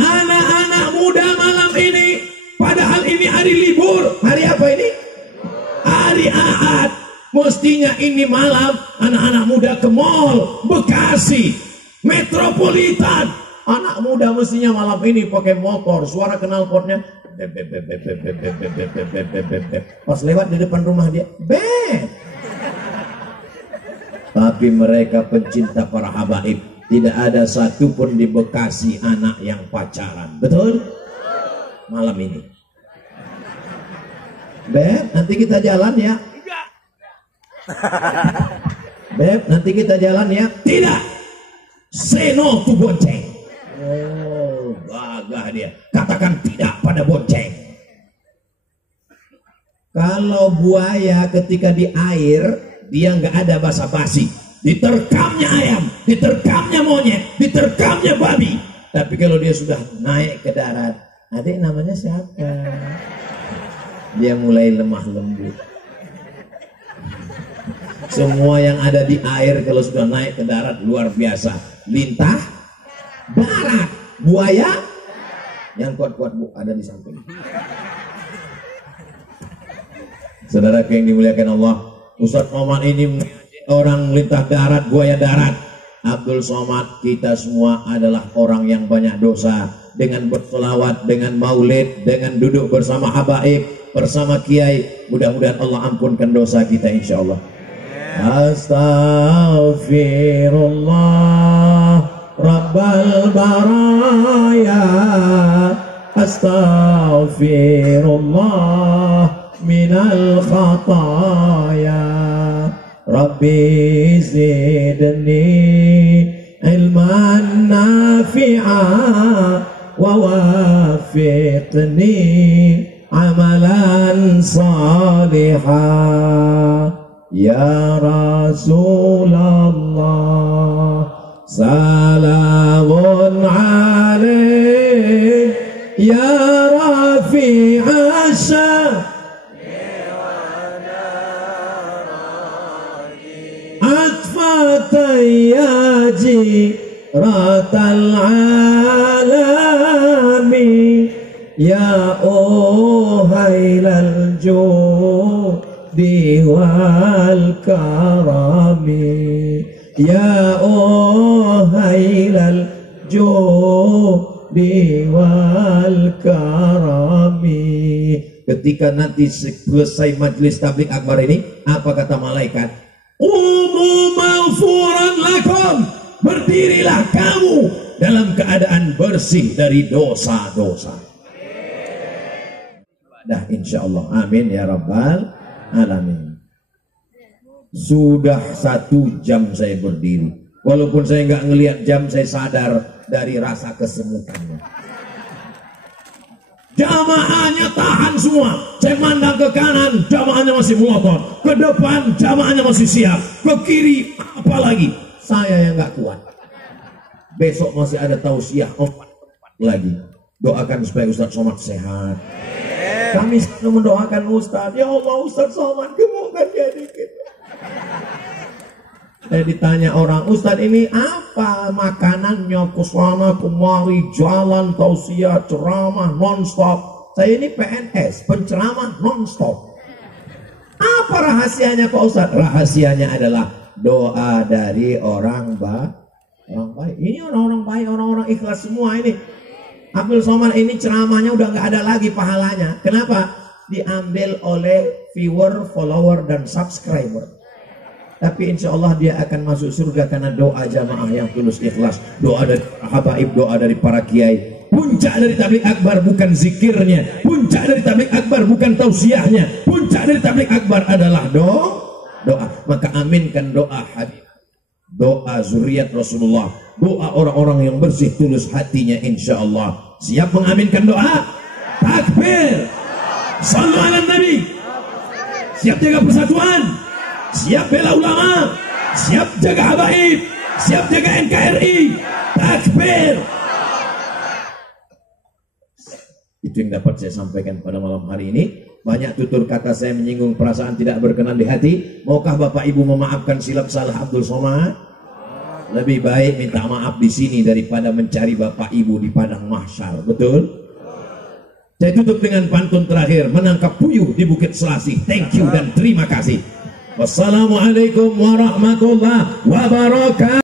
Anak-anak muda malam ini, padahal ini hari libur. Hari apa ini? Hari Ahad. Mestinya ini malam anak-anak muda ke mall, Bekasi, Metropolitan. Anak muda mestinya malam ini pakai motor, suara knalpotnya pas lewat di depan rumah dia, Tapi mereka pencinta para habaib, tidak ada satupun di Bekasi anak yang pacaran. Betul? Malam ini. Beb, nanti kita jalan ya. Beb, nanti kita jalan ya. Tidak. Say no to bonceng. Oh, gagah dia. Katakan tidak pada bonceng. Kalau buaya ketika di air, dia nggak ada basa-basi. Diterkamnya ayam, diterkamnya monyet, diterkamnya babi. Tapi kalau dia sudah naik ke darat, adik namanya siapa? Dia mulai lemah lembut. Semua yang ada di air kalau sudah naik ke darat luar biasa. Lintah darat, buaya yang kuat-kuat bu ada di samping. Saudara yang dimuliakan Allah, Ustadz Somad ini orang lintah darat, buaya darat. Abdul Somad, kita semua adalah orang yang banyak dosa. Dengan berselawat, dengan maulid, dengan duduk bersama habaib, bersama kiai, mudah-mudahan Allah ampunkan dosa kita insyaallah. Astaghfirullah Rabbal baraya, astaghfirullah minal khataya, Rabbi zidni ilman nafi'a wa wafiqni amalan salihah. Ya Rasulullah salamun alaik ya rafi'a atfatayyaji ratal alami ya uhailal judi wal karami ya uhailal judi wal karami. Ketika nanti selesai majelis tabligh akbar ini, apa kata malaikat? Qumu maghfuran lakum, berdirilah kamu dalam keadaan bersih dari dosa-dosa. Dah insyaallah, amin ya rabbal alamin. Sudah 1 jam saya berdiri, walaupun saya nggak ngelihat jam, saya sadar dari rasa kesemutannya. Jamaahnya tahan semua. Saya mandang ke kanan, jamaahnya masih melotot. Ke depan, jamaahnya masih siap. Ke kiri, apalagi saya yang nggak kuat. Besok masih ada tausiah 4 lagi. Doakan supaya Ustadz Somad sehat. Kami selalu mendoakan Ustadz, ya Allah Ustadz Somad gemukkan dia dikit. Saya ditanya orang, Ustadz ini apa makanannya, kesana kemari, jalan, tausiah, ceramah non-stop. Saya ini PNS, penceramah non-stop. Apa rahasianya Pak Ustadz? Rahasianya adalah doa dari orang baik. Ini orang-orang baik, orang-orang ikhlas semua ini. Abdul Somad ini ceramahnya udah nggak ada lagi pahalanya. Kenapa? Diambil oleh viewer, follower, dan subscriber. Tapi insya Allah dia akan masuk surga karena doa jamaah yang tulus ikhlas. Doa dari habaib, doa dari para kiai. Puncak dari tabligh akbar bukan zikirnya, puncak dari tabligh akbar bukan tausiahnya, puncak dari tabligh akbar adalah doa. Maka aminkan doa hadis, doa zuriat Rasulullah, doa orang-orang yang bersih tulus hatinya insya Allah. Siap mengaminkan doa? Takbir. Sallu ala Nabi. Siap jaga persatuan, siap bela ulama, siap jaga habaib, siap jaga NKRI. Takbir. Itu yang dapat saya sampaikan pada malam hari ini. Banyak tutur kata saya menyinggung perasaan tidak berkenan di hati. Maukah Bapak Ibu memaafkan silap salah Abdul Somad? Lebih baik minta maaf di sini daripada mencari Bapak Ibu di padang mahsyar. Betul? Saya tutup dengan pantun terakhir, menangkap puyuh di Bukit Selasih. Thank you dan terima kasih. Wassalamualaikum warahmatullahi wabarakatuh.